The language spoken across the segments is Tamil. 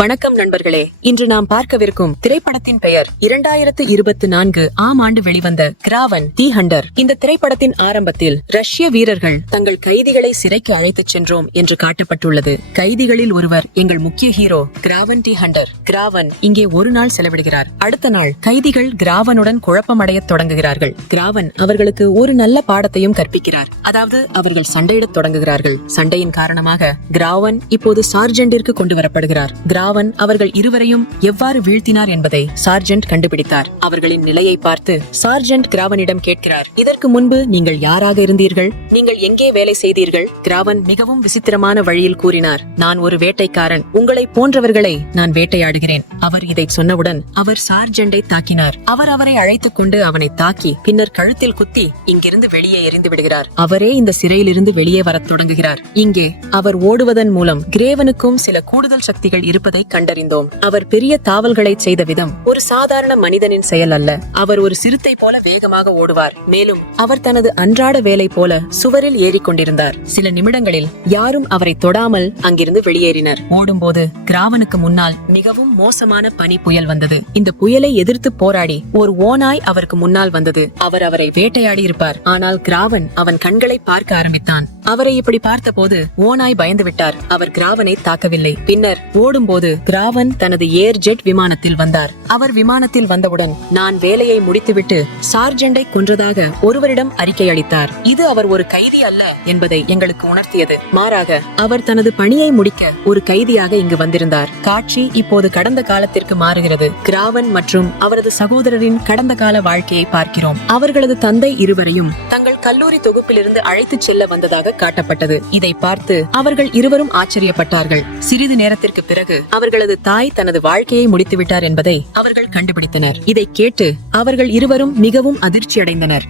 வணக்கம் நண்பர்களே, இன்று நாம் பார்க்கவிருக்கும் திரைப்படத்தின் பெயர் 2024 ஆம் ஆண்டு வெளிவந்த கிராவன் தி ஹண்டர். இந்த திரைப்படத்தின் ஆரம்பத்தில் ரஷ்ய வீரர்கள் தங்கள் கைதிகளை சிறைக்கு அழைத்துச் சென்றோம் என்று காட்டப்பட்டுள்ளது. கைதிகளில் ஒருவர் எங்கள் முக்கிய ஹீரோ கிராவன் தி ஹண்டர். கிராவன் இங்கே ஒரு நாள் செலவிடுகிறார். அடுத்த நாள் கைதிகள் கிராவனுடன் குழப்பமடைய தொடங்குகிறார்கள். கிராவன் அவர்களுக்கு ஒரு நல்ல பாடத்தையும் கற்பிக்கிறார். அதாவது அவர்கள் சண்டையிடத் தொடங்குகிறார்கள். சண்டையின் காரணமாக கிராவன் இப்போது சார்ஜென்டிற்கு கொண்டு வரப்படுகிறார். கிராவன் அவர்கள் இருவரையும் எவ்வாறு வீழ்த்தினார் என்பதை சார்ஜென்ட் கண்டுபிடித்தார். அவர்களின் நிலையை பார்த்து சார்ஜென்ட் கிராவனிடம் கேட்கிறார், இதற்கு முன்பு நீங்கள் யாராக இருந்தீர்கள்? நீங்கள் எங்கே வேலை செய்தீர்கள்? கிராவன் மிகவும் விசித்திரமான வழியில் கூறினார், நான் ஒரு வேட்டைக்காரன். உங்களை போன்றவர்களை நான் வேட்டையாடுகிறேன். அவர் இதை சொன்னவுடன் அவர் சார்ஜென்டை தாக்கினார். அவர் அவரை அழைத்துக் கொண்டு அவனை தாக்கி பின்னர் கழுத்தில் குத்தி இங்கிருந்து வெளியே எறிந்து விடுகிறார். அவரே இந்த சிறையிலிருந்து வெளியே வரத் தொடங்குகிறார். இங்கே அவர் ஓடுவதன் மூலம் கிரேவனுக்கும் சில கூடுதல் சக்திகள் இருப்பதை கண்டறிந்தோம். அவர் பெரிய தாவல்களை செய்த விதம் ஒரு சாதாரண மனிதனின் செயல் அல்ல. அவர் ஒரு சிறுத்தை போல வேகமாக ஓடுவார். மேலும் அவர் தனது அன்றாட வேலை போல சுவரில் ஏறிக்கொண்டிருந்தார். சில நிமிடங்களில் யாரும் அவரை தொடாமல் அங்கிருந்து வெளியேறினர். ஓடும்போது கிராவனுக்கு முன்னால் மிகவும் மோசமான பனி புயல் வந்தது. இந்த புயலை எதிர்த்து போராடி ஒரு ஓநாய் அவருக்கு முன்னால் வந்தது. அவர் அவரை வேட்டையாடி இருப்பார். ஆனால் கிராவன் அவன் கண்களை பார்க்க ஆரம்பித்தான். அவரை இப்படி பார்த்தபோது ஓநாய் பயந்து விட்டார். அவர் கிராவனை தாக்கவில்லை. பின்னர் ஓடும்போது கிராவன் தனது ஏர் ஜெட் விமானத்தில் வந்தார். அவர் விமானத்தில் வந்தவுடன் நான் வேலையை முடித்துவிட்டு சார்ஜென்டை கொன்றதாக ஒருவரிடம் அறிக்கை அளித்தார். இது அவர் ஒரு கைதி அல்ல என்பதை எங்களுக்கு உணர்த்தியது. மாறாக அவர் தனது பணியை முடிக்க ஒரு கைதியாக இங்கு வந்திருந்தார். காட்சி இப்போது கடந்த காலத்திற்கு மாறுகிறது. கிராவன் மற்றும் அவரது சகோதரரின் கடந்த கால வாழ்க்கையை பார்க்கிறோம். அவர்களது தந்தை இருவரையும் தங்கள் கல்லூரி தொகுப்பிலிருந்து அழைத்துச் செல்ல வந்ததாக காட்டப்பட்டது. இதை பார்த்து அவர்கள் இருவரும் ஆச்சரியப்பட்டார்கள். சிறிது நேரத்திற்கு பிறகு அவர்களது தாய் தனது வாழ்க்கையை முடித்துவிட்டார் என்பதை அவர்கள் கண்டுபிடித்தனர். இதை கேட்டு அவர்கள் இருவரும் மிகவும் அதிர்ச்சி அடைந்தனர்.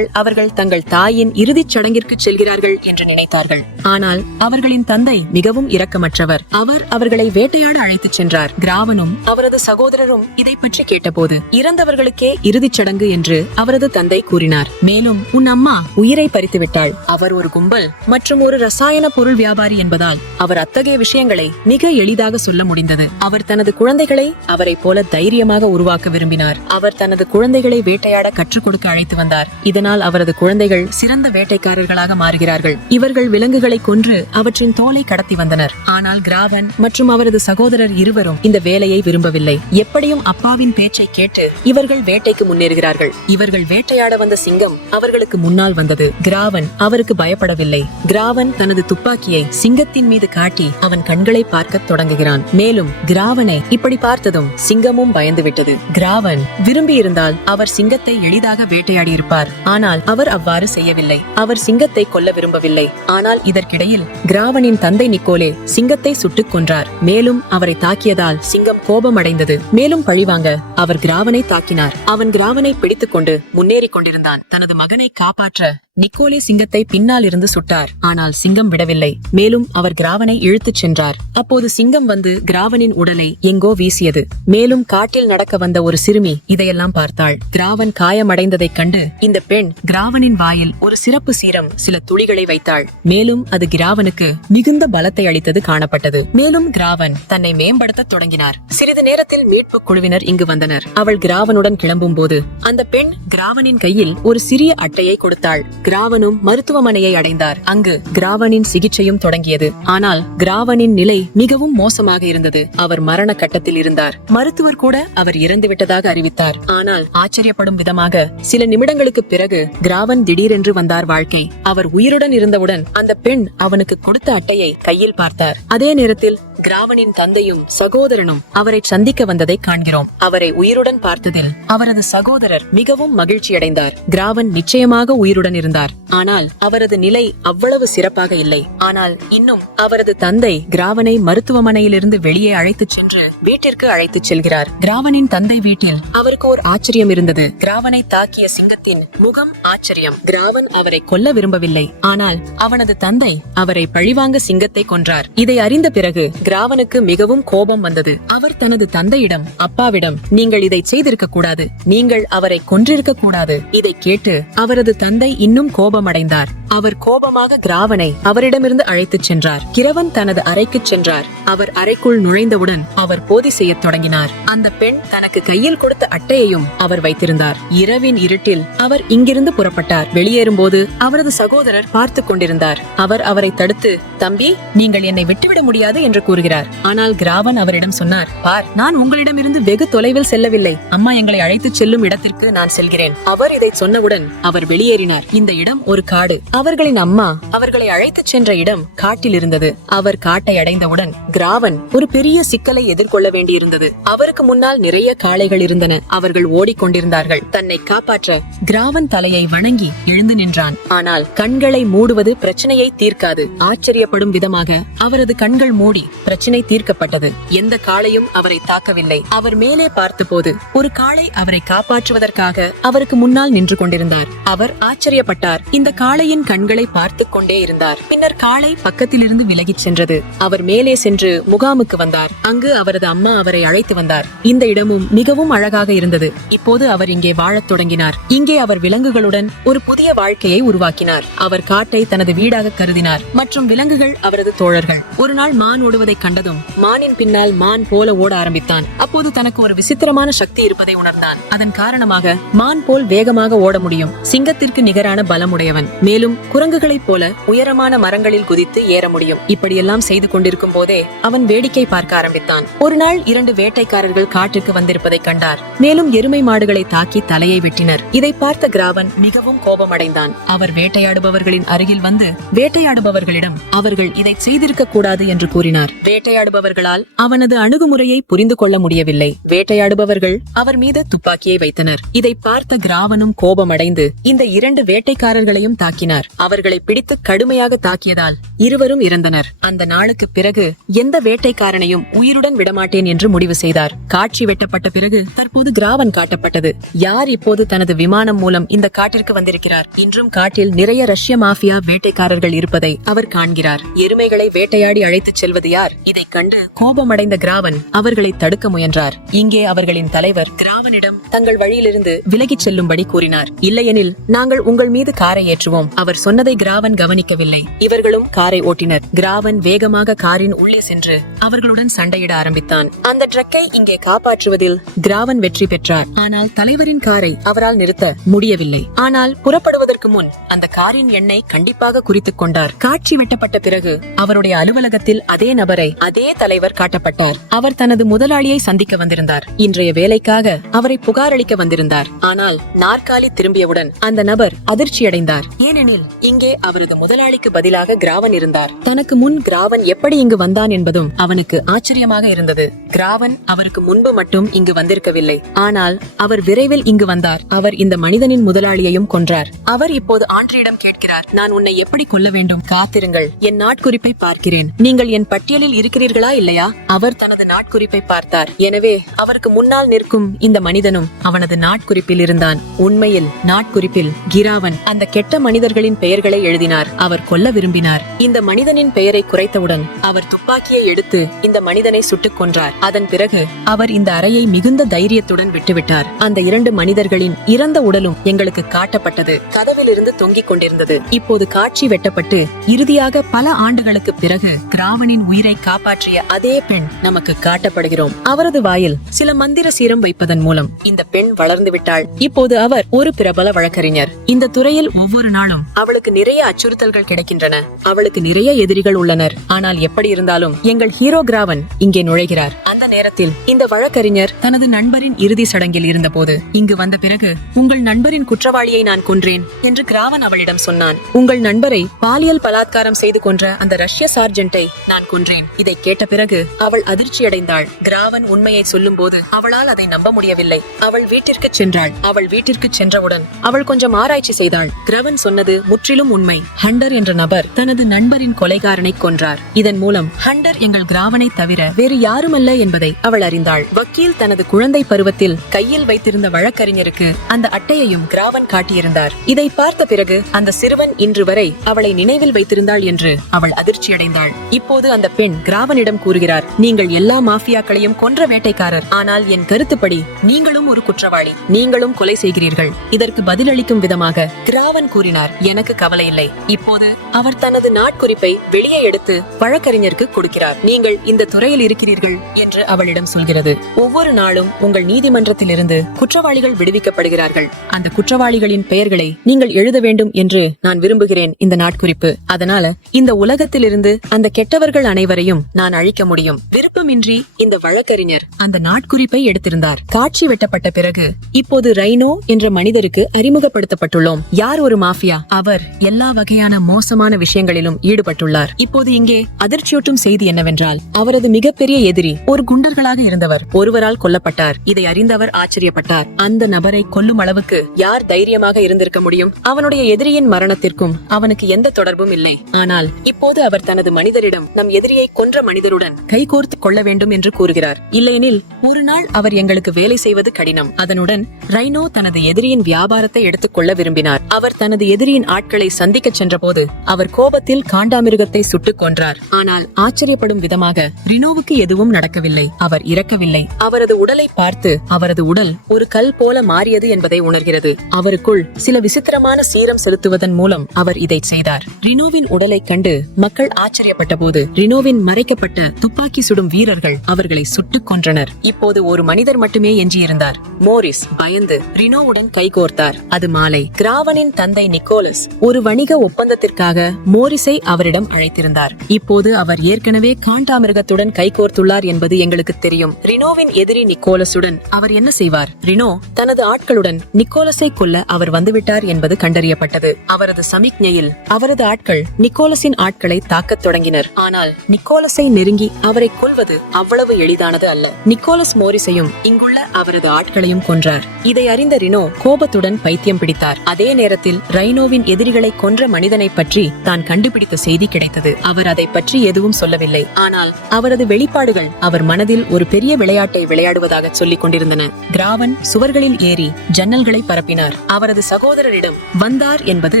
அவர்கள் தங்கள் தாயின் இறுதிச் சடங்கிற்கு செல்கிறார்கள் என்று நினைத்தார்கள். ஆனால் அவர்களின் தந்தை மிகவும் இரக்கமற்றவர். அவர் அவர்களை வேட்டையாட அழைத்துச் சென்றார். கிராவனும் அவரது சகோதரரும் இதை பற்றி கேட்டபோது இறந்தவர்களுக்கே இறுதிச் சடங்கு என்று அவரது தந்தை கூறினார். மேலும் உன் அம்மா உயிரை பறித்துவிட்டாள். அவர் ஒரு கும்பல் மற்றும் ஒரு ரசாயன பொருள் வியாபாரி என்பதால் அவர் அத்தகைய விஷயங்களை மிக எளிதாக சொல்ல முடிந்தது. அவர் தனது குழந்தைகளை அவரை போல தைரியமாக உருவாக்க விரும்பினார். அவர் தனது குழந்தைகளை வேட்டையாட கற்றுக் கொடுக்க அழைத்து வந்தார். இதனால் அவரது குழந்தைகள் சிறந்த வேட்டைக்காரர்களாக மாறுகிறார்கள். இவர்கள் விலங்குகளை கொன்று அவற்றின் தோலை கடத்தி வந்தனர். ஆனால் கிராவன் மற்றும் அவரது சகோதரர் இருவரும் இந்த வேலையை விரும்பவில்லை. எப்படியும் அப்பாவின் பேச்சை கேட்டு இவர்கள் வேட்டைக்கு முன்னேறுகிறார்கள். இவர்கள் வேட்டையாட வந்த சிங்கம் அவர்களுக்கு முன்னால் வந்தது. கிராவன் அவருக்கு பயப்படவில்லை. கிராவன் தனது துப்பாக்கியை சிங்கத்தின் மீது காட்டி அவன் கண்களை பார்க்க தொடங்குகிறான். மேலும் கிராவனை இப்படி பார்த்ததும் சிங்கமும் பயந்து விட்டது. கிராவன் விரும்பி இருந்தால் அவர் சிங்கத்தை எளிதாக வேட்டையாடி இருப்பார். ஆனால் அவர் அவ்வாறு செய்யவில்லை. அவர் சிங்கத்தை கொல்ல விரும்பவில்லை. ஆனால் இதற்கிடையில் கிராவனின் தந்தை நிக்கோலே சிங்கத்தை சுட்டுக் கொன்றார். மேலும் அவரை தாக்கியதால் சிங்கம் கோபமடைந்தது. மேலும் பழிவாங்க அவர் கிராவனை தாக்கினார். அவன் கிராவனை பிடித்துக் கொண்டு முன்னேறி கொண்டிருந்தான். தனது மகனை காப்பாற்ற நிக்கோலே சிங்கத்தை பின்னால் இருந்து சுட்டார். ஆனால் சிங்கம் விடவில்லை. மேலும் அவர் கிராவனை இழுத்துச் சென்றார். அப்போது சிங்கம் வந்து கிராவனின் உடலை எங்கோ வீசியது. மேலும் காட்டில் நடக்க வந்த ஒரு சிறுமி இதையெல்லாம் பார்த்தாள். கிராவன் காயமடைந்ததைக் கண்டு இந்த பெண் கிராவனின் வாயில் ஒரு சிறப்பு சீரம் சில துளிகளை வைத்தாள். மேலும் அது கிராவனுக்கு மிகுந்த பலத்தை அளித்தது காணப்பட்டது. மேலும் கிராவன் தன்னை மேம்படுத்த தொடங்கினார். சிறிது நேரத்தில் மீட்பு குழுவினர் இங்கு வந்தனர். அவள் கிராவனுடன் கிளம்பும் போது அந்த பெண் கிராவனின் கையில் ஒரு சிறிய அட்டையை கொடுத்தாள். கிராவனும் மருத்துவமனையை அடைந்தார். அங்கு கிராவனின் சிகிச்சையும் தொடங்கியது. ஆனால் கிராவனின் நிலை மிகவும் மோசமாக இருந்தது. அவர் மரண கட்டத்தில் இருந்தார். மருத்துவர் கூட அவர் இறந்துவிட்டதாக அறிவித்தார். ஆனால் ஆச்சரியப்படும் விதமாக சில நிமிடங்களுக்கு பிறகு கிராவன் திடீரென்று வந்தார் வாழ்க்கை. அவர் உயிருடன் இருந்தவுடன் அந்த பெண் அவனுக்கு கொடுத்த அட்டையை கையில் பார்த்தார். அதே நேரத்தில் கிராவனின் தந்தையும் சகோதரனும் அவரை சந்திக்க வந்ததை காண்கிறோம். அவரை உயிருடன் பார்த்ததில் அவரது சகோதரர் மிகவும் மகிழ்ச்சி அடைந்தார். கிராவன் நிச்சயமாக உயிருடன் இருந்தார். ஆனால் அவரது நிலை அவ்வளவு சிறப்பாக இல்லை. ஆனால் இன்னும் அவரது தந்தை கிராவனை மருத்துவமனையிலிருந்து வெளியே அழைத்துச் சென்று வீட்டிற்கு அழைத்துச் செல்கிறார். கிராவனின் தந்தை வீட்டில் அவருக்கு ஒரு ஆச்சரியம் இருந்தது. கிராவனை தாக்கிய சிங்கத்தின் முகம் ஆச்சரியம். கிராவன் அவரை கொல்ல விரும்பவில்லை. ஆனால் அவனது தந்தை அவரை பழிவாங்க சிங்கத்தை கொன்றார். இதை அறிந்த பிறகு கிராவனுக்கு மிகவும் கோபம் வந்தது. அவர் தனது தந்தையிடம், அப்பாவிடம், நீங்கள் இதை செய்திருக்க கூடாது, நீங்கள் அவரை கொன்றிருக்க கூடாது. இதை கேட்டு அவரது தந்தை இன்னும் கோபமடைந்தார். அவர் கோபமாக கிராவனை அவரிடமிருந்து அழைத்துச் சென்றார். கிரவன் தனது அறைக்கு சென்றார். அவர் அறைக்குள் நுழைந்தவுடன் அவர் போதி செய்யத் தொடங்கினார். அந்த பெண் தனக்கு கையில் கொடுத்த அட்டையையும் அவர் வைத்திருந்தார். இரவின் இருட்டில் அவர் இங்கிருந்து புறப்பட்டார். வெளியேறும்போது அவரது சகோதரர் பார்த்துக் கொண்டிருந்தார். அவர் அவரை தடுத்து, தம்பி, நீங்கள் என்னை விட்டுவிட முடியாது என்று கூறுகிறார். ஆனால் கிராவன் அவரிடம் சொன்னார், பார், நான் உங்களிடமிருந்து வெகு தொலைவில் செல்லவில்லை. அம்மா எங்களை அழைத்துச் செல்லும் இடத்திற்கு நான் செல்கிறேன். அவர் இதை சொன்னவுடன் அவர் வெளியேறினார். இந்த இடம் ஒரு காடு. அவர்களின் அம்மா அவர்களை அழைத்துச் சென்ற இடம் காட்டில் இருந்தது. அவர் காட்டை அடைந்தவுடன் கிராவன் ஒரு பெரிய சிக்கலை எதிர்கொள்ள வேண்டியிருந்தது. அவருக்கு முன்னால் நிறைய காளைகள் இருந்தன. அவர்கள் ஓடிக்கொண்டிருந்தார்கள். தன்னை காப்பாற்ற கிராவன் தலையை வணங்கி எழுந்து நின்றான். ஆனால் கண்களை மூடுவது பிரச்சனையை தீர்க்காது. ஆச்சரியப்படும் விதமாக அவரது கண்கள் மூடி பிரச்சனை தீர்க்கப்பட்டது. எந்த காளையும் அவரை தாக்கவில்லை. அவர் மேலே பார்த்தபோது ஒரு காளை அவரை காப்பாற்றுவதற்காக அவருக்கு முன்னால் நின்று கொண்டிருந்தார். அவர் ஆச்சரியப்பட்டார். இந்த காளையின் கண்களை பார்த்து கொண்டே இருந்தார். பின்னர் காளை பக்கத்திலிருந்து விலகிச் சென்றது. அவர் மேலே சென்று முகாமுக்கு வந்தார். அங்கு அவரது அம்மா அவரை அழைத்து வந்தார். இந்த இடமும் மிகவும் அழகாக இருந்தது. இப்போது அவர் இங்கே வாழத் தொடங்கினார். இங்கே அவர் விலங்குகளுடன் ஒரு புதிய வாழ்க்கையை உருவாக்கினார். அவர் காட்டை தனது வீடாக கருதினார் மற்றும் விலங்குகள் அவரது தோழர்கள். ஒரு நாள் மான் ஓடுவதை கண்டதும் மானின் பின்னால் மான் போல ஓட ஆரம்பித்தான். அப்போது தனக்கு ஒரு விசித்திரமான சக்தி இருப்பதை உணர்ந்தான். அதன் காரணமாக மான் போல் வேகமாக ஓட முடியும். சிங்கத்திற்கு நிகரான பலமுடையவன். மேலும் குரங்குகளைப் போல உயரமான மரங்களில் குதித்து ஏற முடியும். இப்படியெல்லாம் செய்து கொண்டிருக்கும் போதே அவன் வேடிக்கை பார்க்க ஆரம்பித்தான். ஒரு நாள் 2 வேட்டைக்காரர்கள் காட்டுக்கு வந்திருப்பதை கண்டார். மேலும் எருமை மாடுகளை தாக்கி தலையை வெட்டினர். இதை பார்த்த கிராவன் மிகவும் கோபமடைந்தான். அவர் வேட்டையாடுபவர்களின் அருகில் வந்து வேட்டையாடுபவர்களிடம் அவர்கள் இதை செய்திருக்க கூடாது என்று கூறினார். வேட்டையாடுபவர்களால் அவனது அணுகுமுறையை புரிந்து கொள்ள முடியவில்லை. வேட்டையாடுபவர்கள் அவர் மீது துப்பாக்கியை வைத்தனர். இதை பார்த்த கிராவனும் கோபமடைந்து இந்த 2 வேட்டைக்காரர்களையும் தாக்கினார். அவர்களை பிடித்து கடுமையாக தாக்கியதால் இருவரும் இறந்தனர். அந்த நாளுக்கு பிறகு எந்த வேட்டைக்காரனையும் உயிருடன் விடமாட்டேன் என்று முடிவு செய்தார். காட்சி வெட்டப்பட்ட பிறகு தற்போது கிராவன் காட்டப்பட்டது. யார் இப்போது தனது விமானம் மூலம் இந்த காட்டிற்கு வந்திருக்கிறார்? இன்றும் காட்டில் நிறைய ரஷ்ய மாஃபியா வேட்டைக்காரர்கள் இருப்பதை அவர் காண்கிறார். எருமைகளை வேட்டையாடி அழைத்துச் செல்வது யார்? இதை கண்டு கோபமடைந்த கிராவன் அவர்களை தடுக்க முயன்றார். இங்கே அவர்களின் தலைவர் கிராவனிடம் தங்கள் வழியிலிருந்து விலகிச் செல்லும்படி கூறினார். இல்லையெனில் நாங்கள் உங்கள் மீது காரை ஏற்றுவோம். அவர் சொன்னதை கிராவன் கவனிக்கவில்லை. இவர்களும் காரை ஓட்டினர். கிராவன் வேகமாக காரின் உள்ளே சென்று அவர்களுடன் சண்டையிட ஆரம்பித்தான். அந்த ட்ரக்கை இங்கே காப்பாற்றுவதில் கிராவன் வெற்றி பெற்றார். ஆனால் தலைவரின் காரை அவரால் நிறுத்த முடியவில்லை. ஆனால் புறப்படுவதற்கு முன் அந்த காரின் எண்ணை கண்டிப்பாக குறித்துக் கொண்டார். காட்சி வெட்டப்பட்ட பிறகு அவருடைய அலுவலகத்தில் அதே நபரை அதே தலைவர் காட்டப்பட்டார். அவர் தனது முதலாளியை சந்திக்க வந்திருந்தார். இன்றைய வேலைக்காக அவரை புகாரளிக்க வந்திருந்தார். ஆனால் நாற்காலி திரும்பியவுடன் அந்த நபர் அதிர்ச்சியடைந்தார். ஏனெனில் இங்கே அவரது முதலாளிக்கு பதிலாக கிராவன் இருந்தார். தனக்கு முன் கிராவன் எப்படி இங்கு வந்தான் என்பதும் அவனுக்கு ஆச்சரியமாக இருந்தது. கிராவன் அவருக்கு முன்பு மட்டும் இங்கு வந்திருக்கவில்லை. ஆனால் அவர் விரைவில் இங்கு வந்தார். அவர் இந்த மனிதனின் முதலாளியையும் கொன்றார். அவர் இப்போது ஆண்ட்ரியிடம் கேட்கிறார், நான் உன்னை எப்படி கொல்ல வேண்டும்? காத்திருங்கள், என் நாட்குறிப்பை பார்க்கிறேன். நீங்கள் என் பட்டியலில் இருக்கிறீர்களா இல்லையா? அவர் தனது நாட்குறிப்பை பார்த்தார். எனவே அவருக்கு முன்னால் நிற்கும் இந்த மனிதனும் அவனது நாட்குறிப்பில் இருந்தான். உண்மையில் நாட்குறிப்பில் கிராவன் அந்த கெட்ட மனிதர்களின் பெயர்களை எழுதினார். அவர் கொல்ல விரும்பினார். இந்த மனிதனின் பெயரை குறைத்தவுடன் அவர் துப்பாக்கியை எடுத்து இந்த மனிதனை சுட்டுக் கொன்றார். அதன் பிறகு அவர் இந்த அறையை மிகுந்த தைரியத்துடன் விட்டுவிட்டார். அந்த 2 மனிதர்களின் இறந்த உடலும் எங்களுக்கு காட்டப்பட்டது. கதவிலிருந்து தொங்கிக் கொண்டிருந்தது. இப்போது காட்சி வெட்டப்பட்டு இறுதியாக பல ஆண்டுகளுக்கு பிறகு கிராவனின் உயிரை காப்பாற்றிய அதே பெண் நமக்கு காட்டப்படுகிறோம். அவரது வாயில் சில மந்திர சீரம் வைப்பதன் மூலம் இந்த பெண் வளர்ந்து விட்டாள். இப்போது அவர் ஒரு பிரபல வழக்கறிஞர். இந்த துறையில் ஒவ்வொரு நாளும் அவளுக்கு நிறைய அச்சுறுத்தல்கள் கிடைக்கின்றன. அவளுக்கு நிறைய எதிரிகள் உள்ளனர். ஆனால் எப்படி இருந்தாலும் எங்கள் ஹீரோ கிராவன் இங்கே நுழைகிறார். அந்த நேரத்தில் இந்த வழக்கறிஞர் தனது நண்பரின் இறுதி சடங்கில் இருந்தபோது இங்கு வந்த பிறகு, உங்கள் நண்பரின் குற்றவாளியை நான் கொன்றேன் என்று கிராவன் அவளிடம் சொன்னான். உங்கள் நண்பரை பாலியல் பலாத்காரம் செய்து கொன்ற அந்த ரஷ்ய சார்ஜென்ட்டை நான் கொன்றேன். இதை கேட்ட பிறகு அவள் அதிர்ச்சியடைந்தாள். கிராவன் உண்மையை சொல்லும் போது அவளால் அதை நம்ப முடியவில்லை. அவள் வீட்டிற்கு சென்றாள். அவள் வீட்டிற்கு சென்றவுடன் அவள் கொஞ்சம் ஆராய்ச்சி செய்தாள். கிராவன் சொன்னது முற்றிலும் உண்மை. ஹண்டர் என்ற நபர் தனது நண்பரின் கொலைகாரனை கொன்றார். இதன் மூலம் ஹண்டர் எங்கள் கிராவனை தவிர வேறு யாருமல்ல என்பதை அவள் அறிந்தாள். வக்கீல் தனது குழந்தை பருவத்தில் கையில் வைத்திருந்த வழக்கறிஞருக்கு அந்த அட்டையையும் கிராவன் காட்டியிருந்தார். இதை பார்த்த பிறகு அந்த சிறுவன் இன்று வரை அவளை நினைவில் வைத்திருந்தாள் என்று அவள் அதிர்ச்சியடைந்தாள். இப்போது அந்த பெண் கிராவனிடம் கூறுகிறார், நீங்கள் எல்லா மாஃபியாக்களையும் கொன்ற வேட்டைக்காரர், ஆனால் என் கருத்துப்படி நீங்களும் ஒரு குற்றவாளி, நீங்களும் கொலை செய்கிறீர்கள். இதற்கு பதிலளிக்கும் விதமாக கிராவன் கூறினார், எனக்கு கவலை இல்லை. இப்போது அவர் தனது நாட்குறிப்பை வெளியே எடுத்து வழக்கறிஞருக்கு கொடுக்கிறார். நீங்கள் இந்த துறையில் இருக்கிறீர்கள் என்று அவளிடம் சொல்கிறது. ஒவ்வொரு நாளும் உங்கள் நீதிமன்றத்தில் இருந்து குற்றவாளிகள் விடுவிக்கப்படுகிறார்கள். அந்த குற்றவாளிகளின் பெயர்களை நீங்கள் எழுத வேண்டும் என்று நான் விரும்புகிறேன் இந்த நாட்குறிப்பு. அதனால இந்த உலகத்திலிருந்து அந்த கெட்டவர்கள் அனைவரையும் நான் அழிக்க முடியும். விருப்பமின்றி இந்த வழக்கறிஞர் அந்த நாட்குறிப்பை எடுத்திருந்தார். காட்சி வெட்டப்பட்ட பிறகு இப்போது ரைனோ என்ற மனிதருக்கு அறிமுகப்படுத்தப்பட்டுள்ளோம். யார் ஒரு மாஃபியா? அவர் எல்லா வகையான மோசமான விஷயங்களிலும் ஈடுபட்டுள்ளார். இப்போது இங்கே அதிர்ச்சியூட்டும் செய்தி என்னவென்றால், அவரது மிகப்பெரிய எதிரி ஒரு குண்டர்களாக இருந்தவர் ஒருவரால் கொல்லப்பட்டார். இதை அறிந்தவர் ஆச்சரியப்பட்டார். அந்த நபரை கொல்லும் அளவுக்கு யார் தைரியமாக இருந்திருக்க முடியும்? அவனுடைய எதிரியின் மரணத்திற்கும் அவனுக்கு எந்த தொடர்பும் இல்லை. ஆனால் இப்போது அவர் தனது மனிதரிடம் நம் எதிரியை கொன்ற மனிதருடன் கைகோர்த்து கொள்ள வேண்டும் என்று கூறுகிறார். இல்லையெனில் ஒரு நாள் அவர் எங்களுக்கு வேலை செய்வது கடினம். அதனுடன் ரைனோ தனது எதிரியின் வியாபாரத்தை எடுத்துக் கொள்ள விரும்பினார். அவர் தனது எதிரியின் ஆட்களை சந்திக்க சென்ற போது அவர் கோபத்தில் காண்டாமிருகத்தை சுட்டுக் கொன்றார். ஆனால் ஆச்சரியப்படும் விதமாக ரினோவுக்கு எதுவும் நடக்கவில்லை. அவர் இறக்கவில்லை. அவரது உடலை பார்த்து அவரது உடல் ஒரு கல் போல மாறியது என்பதை உணர்கிறது. அவருக்குள் சில விசித்திரமான சீரம் செலுத்துவதன் மூலம் அவர் இதை செய்தார். ரினோவின் உடலை கண்டு மக்கள் ஆச்சரியப்பட்ட போது ரினோவின் மறைக்கப்பட்ட துப்பாக்கி சுடும் வீரர்கள் அவர்களை சுட்டுக் கொன்றனர். இப்போது ஒரு மனிதர் மட்டுமே எஞ்சியிருந்தார். மோரிஸ் பயந்து ரினோவுடன் கைகோர்த்தார். அது மாலை. கிராவனின் தந்தை நிக்கோலஸ் ஒரு வணிக ஒப்பந்தத்திற்காக மோரிஸை அவரிடம் அழைத்திருந்தார். இப்போது அவர் ஏற்கனவே காண்டாமிருகத்துடன் கைகோர்த்துள்ளார் என்பது எங்களுக்கு தெரியும். ரினோவின் எதிரி நிக்கோலஸுடன் அவர் என்ன செய்வார்? ரினோ தனது ஆட்களுடன் நிக்கோலஸை கொல்ல அவர் வந்துவிட்டார் என்பது கண்டறியப்பட்டது. அவரது சமிக்ஞையில் அவரது ஆட்கள் நிக்கோலஸின் ஆட்களை தாக்கத் தொடங்கினர். ஆனால் நிக்கோலஸை நெருங்கி அவரை கொல்வது அவ்வளவு எளிதானது அல்ல. நிக்கோலஸ் மோரிஸையும் இங்குள்ள அவரது ஆட்களையும் கொன்றார். இதை அறிந்த ரினோ கோபத்துடன் பைத்தியம் பிடித்தார். அதே நேரத்தில் ரைனோவின் எதிரிகளை கொன்ற மனிதனை பற்றி தான் கண்டுபிடித்த செய்தி கிடைத்தது. அவர் அதை பற்றி எதுவும் சொல்லவில்லை. ஆனால் அவரது வெளிப்பாடுகள் அவர் மனதில் ஒரு பெரிய விளையாட்டை விளையாடுவதாக சொல்லிக் கொண்டிருந்தன. கிராவன் சுவர்களில் ஏறி ஜன்னல்களை பரப்பினார். அவரது சகோதரரிடம் வந்தார் என்பது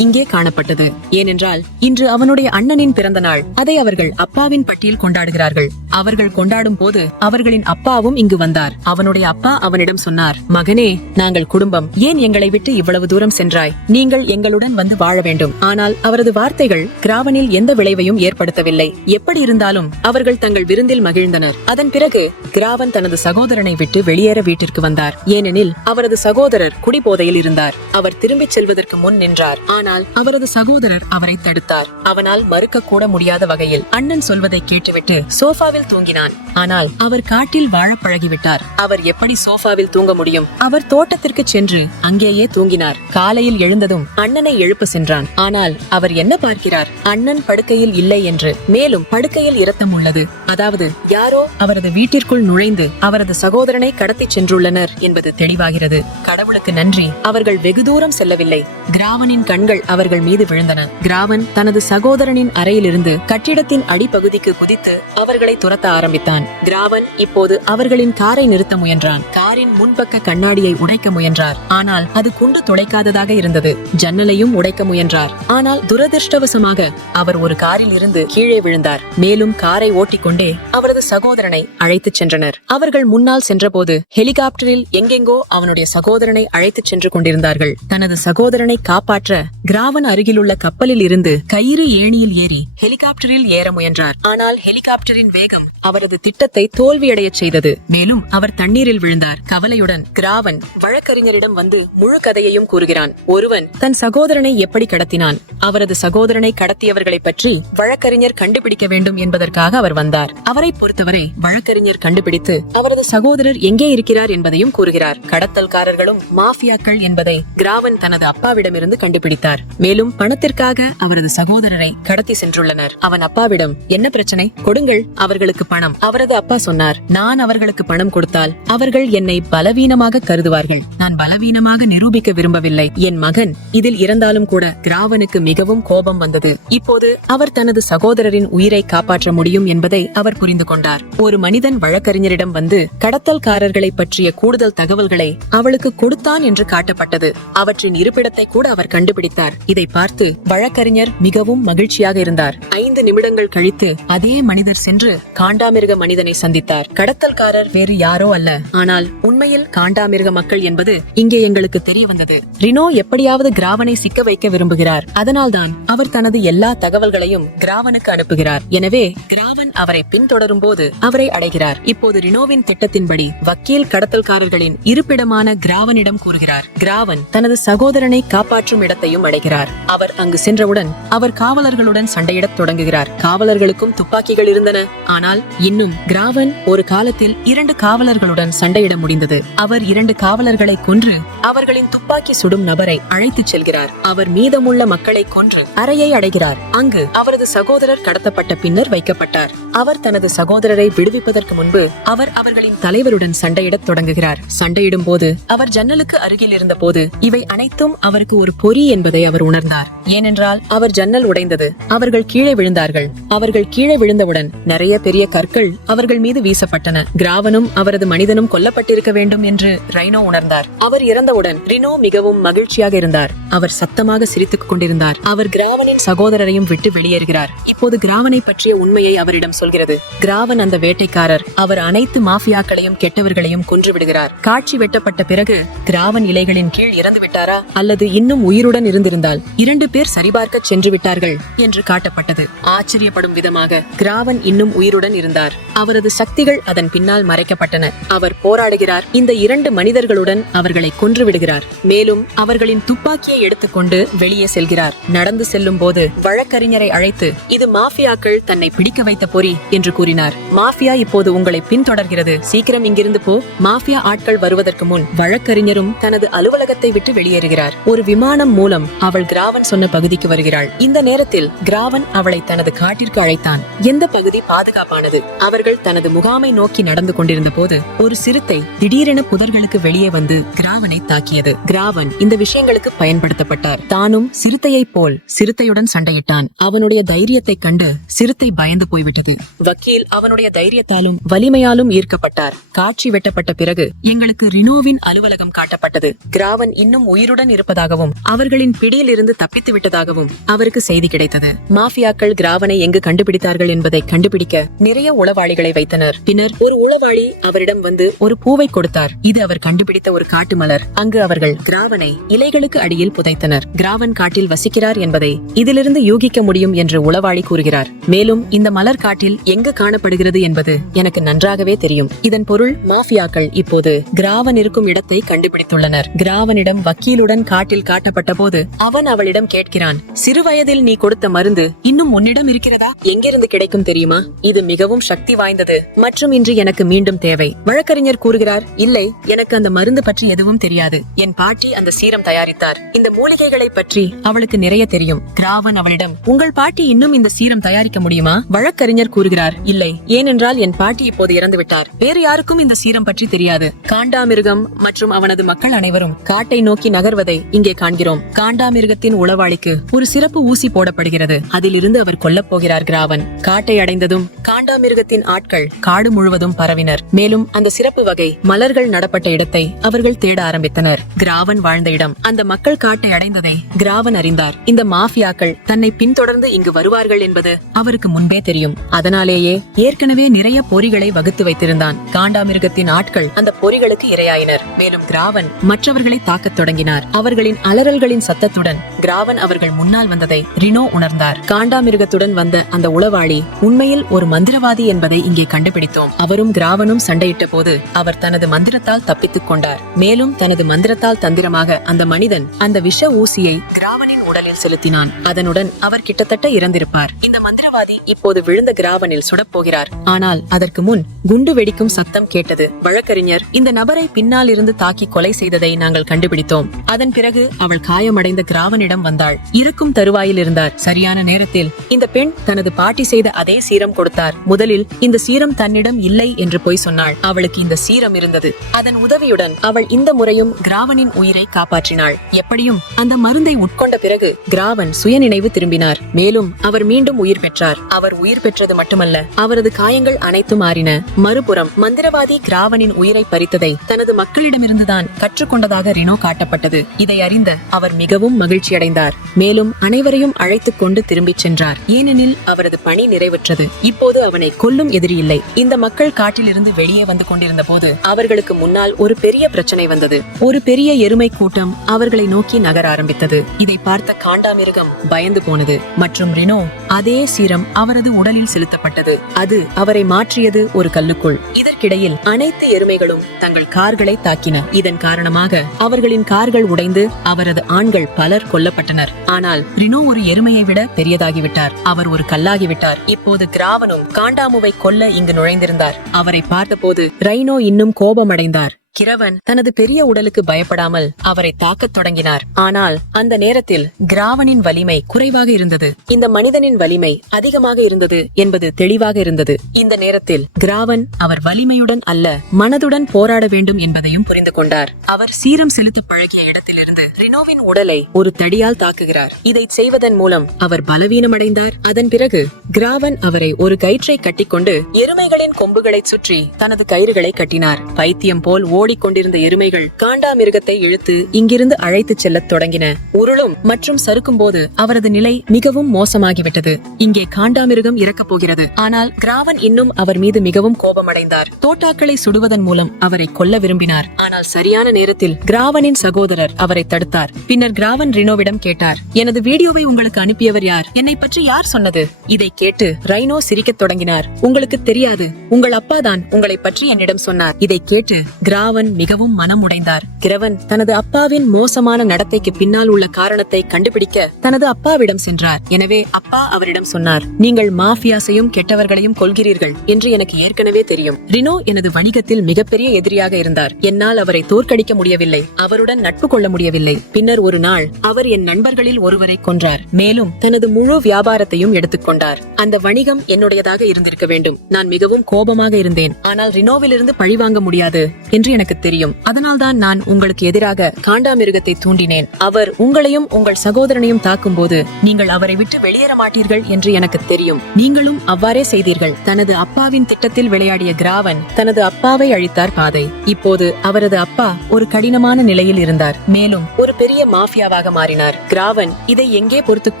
இங்கே காணப்பட்டது. ஏனென்றால் இன்று அவனுடைய அண்ணனின் பிறந்த நாள். அதை அவர்கள் அப்பாவின் பட்டியில் கொண்டாடுகிறார்கள். அவர்கள் கொண்டாடும் போது அவர்களின் அப்பாவும் இங்கு வந்தார். அவனுடைய அப்பா அவனிடம் சொன்னார், மகனே, நாங்கள் குடும்பம். ஏன் எங்களை விட்டு இவ்வளவு தூரம் சென்றாய்? நீங்கள் எங்களுடன் வந்து வாழ வேண்டும். ஆனால் அவரது வார்த்தைகள் கிராவனில் எந்த விளைவையும் ஏற்படுத்தவில்லை. எப்படி இருந்தாலும் அவர்கள் தங்கள் விருந்தில் மகிழ்ந்தனர். அதன் பிறகு கிராவன் தனது சகோதரனை விட்டு வெளியேற வீட்டிற்கு வந்தார். ஏனெனில் அவரது சகோதரர் குடிபோதையில் இருந்தார். அவர் திரும்பிச் செல்வதற்கு முன் நின்றார். ஆனால் அவரது சகோதரர் அவரை தடுத்தார். அவனால் மறுக்க கூட முடியாத வகையில் அண்ணன் சொல்வதை கேட்டுவிட்டு சோஃபாவில் தூங்கினான். ஆனால் அவர் காட்டில் வாழ பழகிவிட்டார். அவர் எப்படி சோஃபாவில் தூங்க முடியும்? அவர் தோட்டத்திற்கு சென்று அங்கேயே தூங்கினார். காலையில் எழுந்ததும் அண்ணனை எழுப்ப சென்றான். ஆனால் அவர் என்ன பார்க்கிறார்? அண்ணன் படுக்கையில் இல்லை என்று. மேலும் படுக்கையில் இரத்தம் உள்ளது. அதாவது யாரோ அவரது வீட்டிற்குள் நுழைந்து அவரது சகோதரனை கடத்தி சென்றுள்ளனர் என்பது தெளிவாகிறது. கடவுளுக்கு நன்றி, அவர்கள் வெகு தூரம் செல்லவில்லை. கிராவனின் கண்கள் அவர்கள் மீது விழுந்தன. கிராவன் தனது சகோதரனின் அறையிலிருந்து கட்டிடத்தின் அடிப்பகுதிக்கு குதித்து அவர்களை துரத்த ஆரம்பித்தான். கிராவன் இப்போது அவர்களின் காரை நிறுத்த முயன்றான். காரின் முன்பக்க கண்ணாடியை உடைக்க முயன்றார். ஆனால் அது குண்டு துளைக்காததாக இருந்தது. ஜன்னலையும் உடைக்க முயன்றார். ஆனால் துரதிர்ஷ்டவசமாக அவர் ஒரு காரில் இருந்து கீழே விழுந்தார். மேலும் காரை ஓட்டிக்கொண்டே அவரது சகோதரனை அழைத்துச் சென்றனர். அவர்கள் முன்னால் சென்றபோது ஹெலிகாப்டரில் எங்கெங்கோ அவனுடைய சகோதரனை அழைத்துச் சென்று கொண்டிருந்தார்கள். தனது சகோதரனை காப்பாற்ற கிராவன் அருகிலுள்ள கப்பலில் இருந்து கயிறு ஏணியில் ஏறி ஹெலிகாப்டரில் ஏற முயன்றார். ஆனால் ஹெலிகாப்டரின் வேகம் அவரது திட்டத்தை தோல்வியடைய செய்தது. மேலும் அவர் தண்ணீரில் விழுந்தார். கவலையுடன் கிராவன் வழக்கறிஞரிடம் வந்து முழு கதையையும் கூறுகிறான். ஒருவன் தன் சகோதரனை எப்படி கடத்தினான், அவரது சகோதரனை கடத்தியவர்களை பற்றி வழக்கறிஞர் கண்டுபிடிக்க வேண்டும் என்பதற்காக அவர் வந்தார். அவரை பொறுத்தவரை வழக்கறிஞர் கண்டுபிடித்து அவரது சகோதரர் எங்கே இருக்கிறார் என்பதையும் கூறுகிறார். கடத்தல்காரர்களும் மாஃபியாக்கள் என்பதை கிராவன் தனது அப்பாவிடமிருந்து கண்டுபிடித்தார். மேலும் பணத்திற்காக அவரது சகோதரரை கடத்தி சென்றுள்ளனர். அவன் அப்பாவிடம், என்ன பிரச்சனை? கொடுங்கள் அவர்களுக்கு பணம். அவரது அப்பா சொன்னார், நான் அவர்களுக்கு பணம் கொடுத்தால் அவர்கள் என்னை பலவீனமாக கருதுவார்கள். நான் பலவீனமாக நிரூபிக்க விரும்பவில்லை. என் மகன் இதில் இறந்தாலும் கூட கிராவனுக்கு மிகவும் கோபம் வந்தது. இப்போது அவர் தனது சகோதரரின் உயிரை காப்பாற்ற முடியும் என்பதை அவர் புரிந்து கொண்டார். ஒரு மனிதன் வழக்கறிஞரிடம் வந்து கடத்தல்காரர்களை பற்றிய கூடுதல் தகவல்களை அவளுக்கு கொடுத்தான் என்று காட்டப்பட்டது. அவற்றின் இருப்பிடத்தை கூட அவர் கண்டுபிடித்தார். இதை பார்த்து வழக்கறிஞர் மிகவும் மகிழ்ச்சியாக இருந்தார். 5 நிமிடங்கள் கழித்து அதே மனிதர் சென்று காண்டாமிருக மனிதனை சந்தித்தார். கடத்தல்காரர் வேறு யாரோ அல்ல, ஆனால் உண்மையில் காண்டாமிருக மக்கள் என்பது இங்கே எங்களுக்கு தெரிய வந்தது. ரினோ எப்படியாவது கிராவனை சிக்க வைக்க விரும்புகிறார். அதனால்தான் அவர் தனது எல்லா தகவல்களையும் கிராவனுக்கு அனுப்புகிறார். எனவே கிராவன் அவரை பின்தொடரும் போது அவரை அடைகிறார். இப்போது ரினோவின் திட்டத்தின்படி வக்கீல் கடத்தல்காரர்களின் இருப்பிடமான கிராவனிடம் கூறுகிறார். கிராவன் தனது சகோதரனை காப்பாற்றும் இடத்தையும் அடைகிறார். அவர் அங்கு சென்றவுடன் அவர் காவலர்களுடன் சண்டையிடத் தொடங்குகிறார். காவலர்களுக்கும் துப்பாக்கிகள் இருந்தன. ஆனால் இன்னும் கிராவன் ஒரு காலத்தில் 2 காவலர்களுடன் சண்டையிட முடிந்தது. அவர் 2 காவலர்களை கொன்று அவர்களின் துப்பாக்கி சுடும் நபரை அழைத்துச் செல்கிறார். அவர் மீதமுள்ள மக்களை கொன்று அறையை அடைகிறார். அங்கு அவரது சகோதரர் கடத்தப்பட்ட பின்னர் வைக்கப்பட்டார். அவர் தனது சகோதரரை விடுவிப்பதற்கு முன்பு அவர் அவர்களின் தலைவருடன் சண்டையிடத் தொடங்குகிறார். சண்டையிடும் போது அவர் ஜன்னலுக்கு அருகில் இருந்த போது இவை அனைத்தும் அவருக்கு ஒரு பொறி என்பதை அவர் உணர்ந்தார். ஏனென்றால் அவர் ஜன்னல் உடைந்தது. அவர்கள் கீழே விழுந்தார்கள். அவர்கள் கீழே விழுந்தவுடன் நிறைய பெரிய கற்கள் அவர்கள் மீது வீசப்பட்டன. கிராவனும் அவரது மனிதனும் கொல்லப்பட்டிருக்க வேண்டும் என்று ரைனோ உணர்ந்தார். அவர் இறந்தவுடன் ரினோ மிகவும் மகிழ்ச்சியாக இருந்தார். அவர் சத்தமாக சிரித்துக் கொண்டிருந்தார். அவர் கிராவனின் சகோதரரையும் விட்டு வெளியேறுகிறார். இப்போது கிராவனை பற்றிய உண்மையை அவரிடம் சொல்கிறது. கிராவன் அந்த வேட்டைக்காரர். அவர் அனைத்து மாஃபியாக்களையும் கெட்டவர்களையும் கொன்று விடுகிறார். காட்சி வெட்டப்பட்ட பிறகு கிராவன் இலைகளின் கீழ் இறந்து விட்டாரா அல்லது இன்னும் உயிருடன் இருந்திருந்தால் 2 பேர் சரிபார்க்க சென்று விட்டார்கள் என்று காட்டப்பட்டது. ஆச்சரியப்படும் விதமாக கிராவன் இன்னும் உயிருடன் இருந்தார். அவரது சக்திகள் அதன் பின்னால் மறைக்கப்பட்டன. அவர் போராடுகிறார். இந்த 2 மனிதர்களுடன் அவர்களை கொன்று விடுகிறார். மேலும் அவர்களின் துப்பாக்கியை எடுத்துக்கொண்டு வெளியே செல்கிறார். நடந்து செல்லும் போது வழக்கறிஞரை அழைத்து இது மாஃபியாக்கள் தன்னை பிடிக்க வைத்த பொறி என்று கூறினார். மாஃபியா இப்போது உங்களை பின்தொடர்கிறது, சீக்கிரம் இங்கிருந்து போ. மாஃபியா ஆட்கள் வருவதற்கு முன் வழக்கறிஞரும் தனது அலுவலகத்தை விட்டு வெளியேறுகிறார். ஒரு விமானம் மூலம் அவள் கிராவன் சொன்ன பகுதிக்கு வருகிறாள். இந்த நேரத்தில் கிராவன் அவளை தனது காட்டிற்கு அழைத்தான். எந்த பகுதி பாதுகாப்பானது? அவர்கள் தனது முகாமை நோக்கி நடந்து கொண்டிருந்த போது ஒரு சிறுத்தை திடீரென புதர்களுக்கு வெளியே வந்து கிராவனை தாக்கியது. கிராவன் இந்த விஷயங்களுக்கு பயன்படுத்தப்பட்டார். தானும் சிறுத்தையை போல் சிறுத்தையுடன் சண்டையிட்டான். அவனுடைய தைரியத்தை கண்டு சிறுத்தை பயந்து போய்விட்டது. வக்கீல் அவனுடைய தைரியத்தாலும் வலிமையாலும் ஈர்க்கப்பட்டார். காட்சி வெட்டப்பட்ட பிறகு எங்களுக்கு ரினோவின் அலுவலகம் காட்டப்பட்டது. கிராவன் இன்னும் உயிருடன் இருப்பதாகவும் அவர்களின் பிடியில் இருந்து தப்பித்து விட்டதாகவும் அவருக்கு செய்தி கிடைத்தது. மாஃபியாக்கள் கிராவனை எங்கு கண்டுபிடித்தார்கள் என்பதை கண்டுபிடிக்க நிறைய உளவாளிகளை வைத்தனர். பின்னர் ஒரு உளவாளி அவரிடம் வந்து ஒரு பூவை கொடுத்தார். இது அவர் கண்டுபிடித்த ஒரு காட்டு மலர். அங்கு அவர்கள் கிராவனை இலைகளுக்கு அடியில் புதைத்தனர். கிராவன் காட்டில் வசிக்கிறார் என்பதை இதிலிருந்து யூகிக்க முடியும் என்று உளவாளி கூறுகிறார். மேலும் இந்த மலர் காட்டில் எங்கு காணப்படுகிறது என்பது எனக்கு நன்றாகவே தெரியும். இதன் பொருள் மாஃபியாக்கள் இப்போது கிராவன் இருக்கும் இடத்தை கண்டுபிடித்துள்ளனர். கிராவனிடம் வக்கீலுடன் காட்டில் காட்டப்பட்ட போது அவன் அவளிடம் கேட்கிறான், சிறு வயதில் நீ கொடுத்த மருந்து இன்னும் உன்னிடம் இருக்கிறதா? எங்கிருந்து கிடைக்கும் தெரியுமா? இது மிகவும் சக்தி வாய்ந்தது மற்றும் இன்று எனக்கு மீண்டும் தேவை. வழக்கறிஞர் கூறுகிறார், இல்லை, எனக்கு அந்த மருந்து பற்றி எதுவும் தெரியாது. என் பாட்டி அந்த சீரம் தயாரித்தார். இந்த மூலிகைகளை பற்றி அவளுக்கு நிறைய தெரியும். கிராவன் அவளிடம், உங்கள் பாட்டி இன்னும் இந்த சீரம் தயாரிக்க முடியுமா? வழக்கறிஞர் கூறுகிறார், இல்லை, ஏனென்றால் என் பாட்டி இப்போது இறந்து விட்டார். வேறு யாருக்கும் இந்த சீரம் பற்றி தெரியாது. காண்டாமிருகம் மற்றும் அவனது மக்கள் அனைவரும் காட்டை நோக்கி நகர்வதை இங்கே காண்கிறோம். காண்டாமிருகத்தின் உளவாளிக்கு ஒரு சிறப்பு ஊசி போடப்படுகிறது. அதிலிருந்து அவர் கொல்லப் போகிறார். கிராவன் காட்டை அடைந்ததும் காண்டாமிருகத்தின் ஆட்கள் காடு முழுவதும் பரவினர். மேலும் அந்த சிறப்பு வகை மலர்கள் நடப்பட்ட இடத்தை அவர்கள் தேட ஆரம்பித்தனர். கிராவன் வாழ்ந்த இடம். அந்த மக்கள் காட்டை அடைந்ததை கிராவன் அறிந்தார். இந்த மாஃபியாக்கள் தன்னை பின்தொடர்ந்து இங்கு வருவார்கள் என்பது அவருக்கு முன்பே தெரியும். அதனாலேயே ஏற்கனவே நிறைய பொறிகளை வகுத்து வைத்திருந்தான். காண்டாமிருகத்தின் ஆட்கள் அந்த பொறிகளுக்கு இரையாயினர். மேலும் கிராவன் மற்றவர்களை தாக்கத் தொடங்கினார். அவர்களின் அலறல்களின் சத்தத்துடன் கிராவன் அவர்கள் முன்னால் வந்ததை ரினோ உணர்ந்தார். காண்டாமிருகத்துடன் வந்த அந்த உளவாளி உண்மையில் ஒரு மந்திரவாதி என்பதை இங்கே கண்டுபிடித்தோம். அவரும் கிராவனும் சண்டையிட்ட போது அவர் தனது மந்திரத்தால் தப்பித்துக் கொண்டார். மேலும் தனது மந்திரத்தால் தந்திரமாக அந்த மனிதன் அந்த விஷ ஊசியை கிராவனின் உடலில் செலுத்தினான். அதனுடன் அவர் கிட்டத்தட்ட இறந்திருப்பார். இந்த மந்திரவாதி இப்போது விழுந்த கிராவனில் சுடப்போகிறார். ஆனால் அதற்கு முன் குண்டு வெடிக்கும் சத்தம் கேட்டது. வழக்கறிஞர், இந்த நபரை பின்னால் இருந்து தாக்கி கொலை செய்ததை நாங்கள் கண்டுபிடித்தோம். அதன் பிறகு அவள் காயமடைந்த கிராவனிடம் வந்தாள். இறக்கும் தருவாயில் இருந்தார். சரியான நேரத்தில் இந்த பெண் தனது பாட்டி செய்த அதே சீரம் கொடுத்தார். முதலில் இந்த சீரம் தன்னிடம் இல்லை என்று போய் சொன்னாள். அவளுக்கு இந்த சீரம் இருந்தது. அதன் உதவியுடன் அவள் இந்த முறையும் கிராவனின் உயிரை காப்பாற்றினாள். எப்படியும் அந்த மருந்தை உட்கொண்ட பிறகு கிராவன் சுயநினைவு திரும்பினார். மேலும் அவர் மீண்டும் உயிர் பெற்றார். அவர் உயிர் பெற்றது மட்டுமல்ல, அவரது காயங்கள் அனைத்தும் மாறின. மறுபுறம் மந்திரவாதி கிராவனின் உயிரை பறித்ததை தனது மக்களிடமிருந்துதான் கற்றுக்கொண்டதாக ரினோ காட்டப்பட்டது. இதை அறிந்த அவர் மிகவும் மகிழ்ச்சியடைந்தார். மேலும் அனைவரையும் அழைத்துக் கொண்டு திரும்பிச் சென்றார். ஏனெனில் அவரது பணி பணி நிறைவுற்றது. இப்போது அவனை கொல்லும் எதிரி இல்லை. இந்த மக்கள் காட்டிலிருந்து வெளியே வந்து கொண்டிருந்த போது அவர்களுக்கு முன்னால் ஒரு பெரிய பிரச்சனை வந்தது. ஒரு பெரிய எருமை கூட்டம் அவர்களை நோக்கி நகர ஆரம்பித்தது. இதை பார்த்த காண்டாமிருகம் பயந்து போனது மற்றும் ரினோ அதே சீரம் அவரது உடலில் செலுத்தப்பட்டது. அது அவரை மாற்றியது ஒரு கல்லுக்குள். இதற்கிடையில் அனைத்து எருமைகளும் தங்கள் கார்களை தாக்கின. இதன் காரணமாக அவர்களின் கார்கள் உடைந்து அவரது ஆண்கள் பலர் கொல்லப்பட்டனர். ஆனால் ரினோ ஒரு எருமையை விட பெரியதாகிவிட்டார். அவர் ஒரு கல்லாகிவிட்டார். இப்போது கிராவனும் காண்டாமுவை கொல்ல இங்கு நுழைந்திருந்தார். அவரை பார்த்தபோது ரைனோ இன்னும் கோபமடைந்தார். கிரவன் தனது பெரிய உடலுக்கு பயப்படாமல் அவரை தாக்கத் தொடங்கினார். ஆனால் அந்த நேரத்தில் கிராவனின் வலிமை குறைவாக இருந்தது. இந்த மனிதனின் வலிமை அதிகமாக இருந்தது என்பது தெளிவாக இருந்தது. இந்த நேரத்தில் கிராவன் அவர் வலிமையுடன் அல்ல, மனதுடன் போராட வேண்டும் என்பதையும் புரிந்து கொண்டார். அவர் சீரம் செலுத்த பழகிய இடத்திலிருந்து ரினோவின் உடலை ஒரு தடியால் தாக்குகிறார். இதை செய்வதன் மூலம் அவர் பலவீனமடைந்தார். அதன் பிறகு கிராவன் அவரை ஒரு கயிற்றை கட்டிக்கொண்டு எருமைகளின் கொம்புகளை சுற்றி தனது கயிறுகளை கட்டினார். பைத்தியம் போல் ஓடிக்கொண்டிருந்த எருமைகள் காண்டாமிருகத்தை இழுத்து இங்கிருந்து அழைத்துச் செல்லத் தொடங்கின. உருளும் மற்றும் சறுக்கும் போது அவரது நிலை மிகவும் மோசமாகிவிட்டது. இங்கே காண்டாமிருகம் இறக்கப் போகிறது. ஆனால் கிராவன் இன்னும் அவர் மீது மிகவும் கோபமடைந்தார். தோட்டாக்களை சுடுவதன் மூலம் அவரை கொல்ல விரும்பினார். ஆனால் சரியான நேரத்தில் கிராவனின் சகோதரர் அவரை தடுத்தார். பின்னர் கிராவன் ரினோவிடம் கேட்டார், எனது வீடியோவை உங்களுக்கு அனுப்பியவர் யார்? என்னை பற்றி யார் சொன்னது? இதை கேட்டு ரைனோ சிரிக்கத் தொடங்கினார். உங்களுக்கு தெரியாது, உங்கள் அப்பா தான் உங்களை பற்றி என்னிடம் சொன்னார். இதை கேட்டு கிராவன் மிகவும் மனம் உடைந்தார். கிரவன் தனது அப்பாவின் மோசமான நடத்தைக்கு பின்னால் உள்ள காரணத்தை கண்டுபிடிக்க தனது அப்பாவிடம் சென்றார். எனவே அப்பா அவரிடம் சொன்னார், நீங்கள் மாஃபியாஸையும் கெட்டவர்களையும் கொல்கிறீர்கள் என்று எனக்கு ஏற்கனவே தெரியும். ரினோ எனது வணிகத்தில் மிகப்பெரிய எதிரியாக இருந்தார். என்னால் அவரை தோற்கடிக்க முடியவில்லை. அவருடன் நட்பு கொள்ள முடியவில்லை. பின்னர் ஒரு நாள் அவர் என் நண்பர்களில் ஒருவரை கொன்றார். மேலும் தனது முழு வியாபாரத்தையும் எடுத்துக்கொண்டார். அந்த வணிகம் என்னுடையதாக இருந்திருக்க வேண்டும். நான் மிகவும் கோபமாக இருந்தேன். ஆனால் ரினோவிலிருந்து பழிவாங்க முடியாது என்று எனக்கு தெரியும். அதனால்தான் நான் உங்களுக்கு எதிராக காண்டாமிருகத்தை தூண்டினேன். அவர் உங்களையும் உங்கள் சகோதரனையும் தாக்கும் போது நீங்கள் அவரை விட்டு வெளியேற மாட்டீர்கள் என்று எனக்கு தெரியும். நீங்களும் அவ்வாறே செய்தீர்கள். தனது அப்பாவின் திட்டத்தில் விளையாடிய கிராவன் தனது அப்பாவை அழித்தார். பாதை இப்போது அவரது அப்பா ஒரு கடினமான நிலையில் இருந்தார். மேலும் ஒரு பெரிய மாஃபியாவாக மாறினார். கிராவன் இதை எங்கே பொறுத்துக்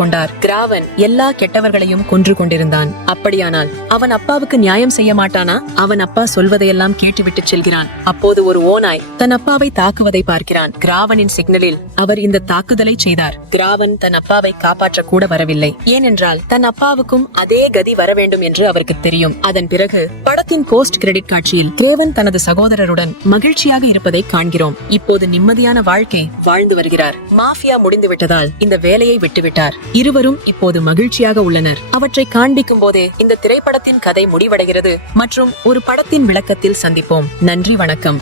கொண்டார்? கிராவன் எல்லா கெட்டவர்களையும் கொன்று கொண்டிருந்தான். அப்படியானால் அவன் அப்பாவுக்கு நியாயம் செய்ய மாட்டானா? அவன் அப்பா சொல்வதையெல்லாம் கேட்டுவிட்டு செல்கிறான். அப்போது ஒரு ஓநாய் தன் அப்பாவை தாக்குவதை பார்க்கிறான். கிராவனின் சிக்னலில் அவர் இந்த தாக்குதலை செய்தார். கிராவன் தன் அப்பாவை காப்பாற்ற கூட வரவில்லை. ஏனென்றால் தன் அப்பாவுக்கும் அதே கதி வர வேண்டும் என்று அவருக்கு தெரியும். அதன் பிறகு படத்தின் போஸ்ட் கிரெடிட் காட்சியில் கிரேவன் தனது சகோதரருடன் மகிழ்ச்சியாக இருப்பதை காண்கிறோம். இப்போது நிம்மதியான வாழ்க்கை வாழ்ந்து வருகிறார். மாஃபியா முடிந்துவிட்டதால் இந்த வேலையை விட்டுவிட்டார். இருவரும் இப்போது மகிழ்ச்சியாக உள்ளனர். அவற்றை காண்பிக்கும் போதே இந்த திரைப்படத்தின் கதை முடிவடைகிறது மற்றும் ஒரு படத்தின் விளக்கத்தில் சந்திப்போம். நன்றி, வணக்கம்.